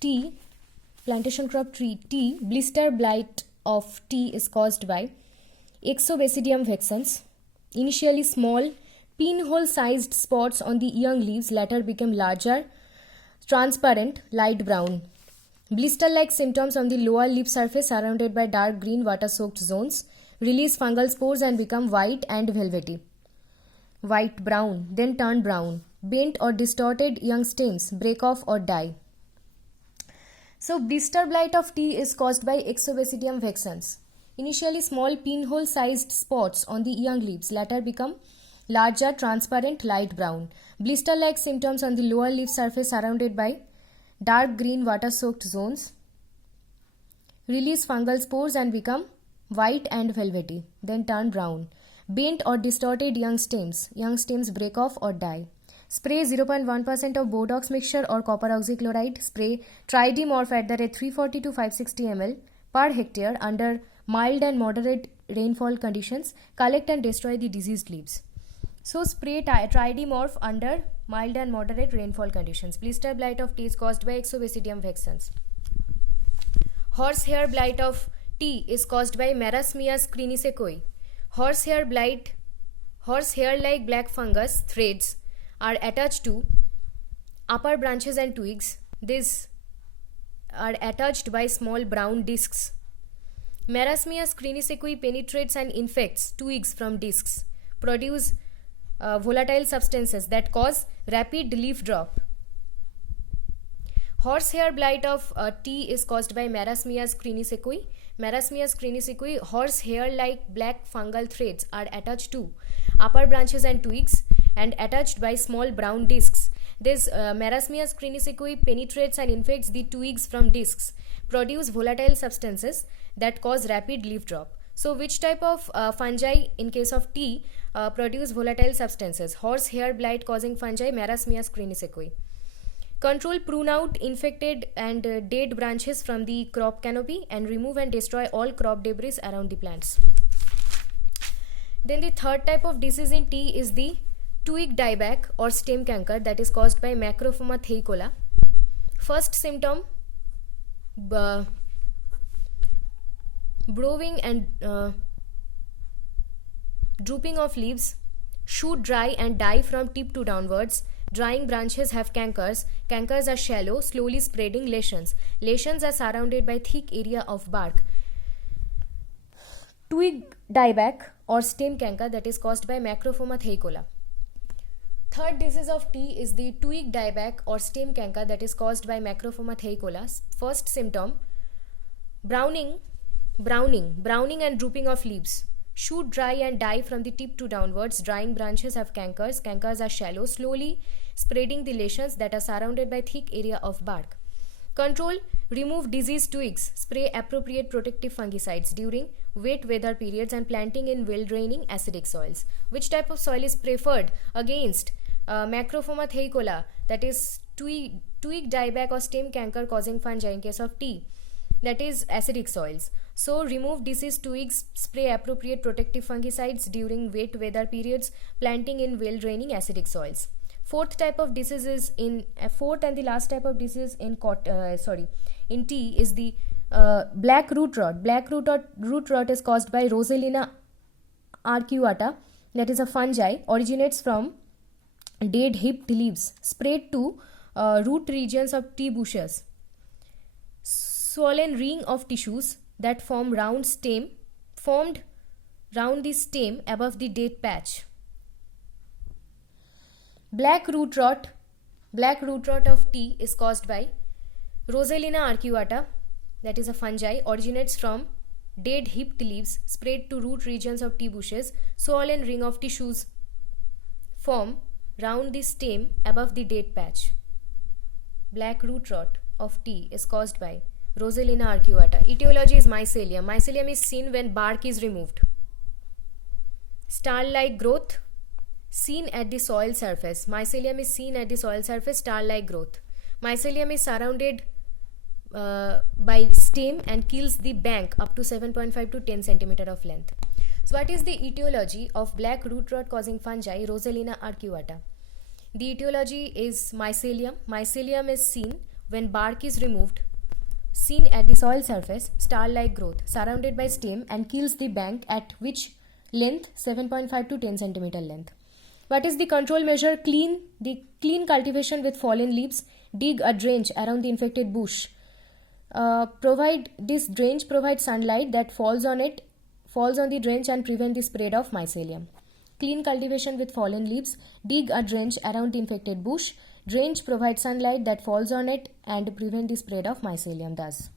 tea, plantation crop tea, blister blight of tea is caused by Exobasidium vexans. Initially small, pinhole-sized spots on the young leaves later become larger, transparent, light brown. Blister-like symptoms on the lower leaf surface surrounded by dark green water-soaked zones. Release fungal spores and become white and velvety. White brown, then turn brown. Bent or distorted young stems break off or die. So blister blight of tea is caused by Exobasidium vexans. Initially small pinhole-sized spots on the young leaves later become larger, transparent, light brown. Blister-like symptoms on the lower leaf surface surrounded by dark green water-soaked zones. Release fungal spores and become white and velvety, then turn brown. Bent or distorted young stems break off or die. Spray 0.1% of Bodox mixture or copper oxychloride. Spray Tridimorph at the rate 340 to 560 ml per hectare under mild and moderate rainfall conditions. Collect and destroy the diseased leaves. So spray Tridimorph under mild and moderate rainfall conditions. Blister blight of tea is caused by Exobasidium vexans. Horsehair blight of tea is caused by Marasmias crinisekoi. Horsehair-like black fungus threads are attached to upper branches and twigs. These are attached by small brown discs. Marasmias crinisekoi penetrates and infects twigs from discs, produce volatile substances that cause rapid leaf drop. Horsehair blight of tea is caused by Marasmias crinisekoi. Marasmias crinisekoi horsehair-like black fungal threads are attached to upper branches and twigs and attached by small brown discs. This Marasmias crinisekoi penetrates and infects the twigs from discs, produce volatile substances that cause rapid leaf drop. So which type of fungi in case of tea produce volatile substances? Horsehair blight causing fungi Marasmias crinisekoi. Control prune out infected and dead branches from the crop canopy and remove and destroy all crop debris around the plants. Then the third type of disease in tea is the twig dieback or stem canker that is caused by Macrophoma theicola. First symptom, browing and drooping of leaves, shoot dry and die from tip to downwards. Drying branches have cankers. Cankers are shallow, slowly spreading lesions. Lesions are surrounded by thick area of bark. Twig dieback or stem canker that is caused by Macrophoma theicola. Third disease of tea is the twig dieback or stem canker that is caused by Macrophoma theicola. First symptom, browning and drooping of leaves. Shoot dry and die from the tip to downwards. Drying branches have cankers. Cankers are shallow, slowly spreading the lesions that are surrounded by thick area of bark. Control, remove diseased twigs. Spray appropriate protective fungicides during wet weather periods and planting in well-draining acidic soils. Which type of soil is preferred against Macrophoma theicola, that is twig dieback or stem canker causing fungi in case of tea? That is acidic soils. So remove diseased twigs, spray appropriate protective fungicides during wet weather periods, planting in well-draining acidic soils. Fourth and the last type of disease in tea is the black root rot. Black root rot is caused by Rosalina arcuata, that is a fungi, originates from dead hipped leaves, sprayed to root regions of tea bushes. Swollen ring of tissues that formed round the stem above the dead patch. Black root rot of tea is caused by Rosalina arcuata, that is a fungi, originates from dead hipped leaves, spread to root regions of tea bushes. Swollen ring of tissues form round the stem above the dead patch. Black root rot of tea is caused by Rosalina arcuata. Etiology is mycelium. Mycelium is seen when bark is removed. Star-like growth seen at the soil surface. Mycelium is seen at the soil surface, star-like growth. Mycelium is surrounded by stem and kills the bank up to 7.5 to 10 centimeter of length. So what is the etiology of black root rot causing fungi Rosalina arcuata? The etiology is mycelium. Mycelium is seen when bark is removed, seen at the soil surface, star-like growth, surrounded by stem and kills the bank at which length 7.5 to 10 centimeter length. What is the control measure? Clean cultivation with fallen leaves, dig a drench around the infected bush. This drench provides sunlight that falls on the drench and prevent the spread of mycelium. Clean cultivation with fallen leaves, dig a drench around the infected bush. Drench provides sunlight that falls on it and prevent the spread of mycelium thus.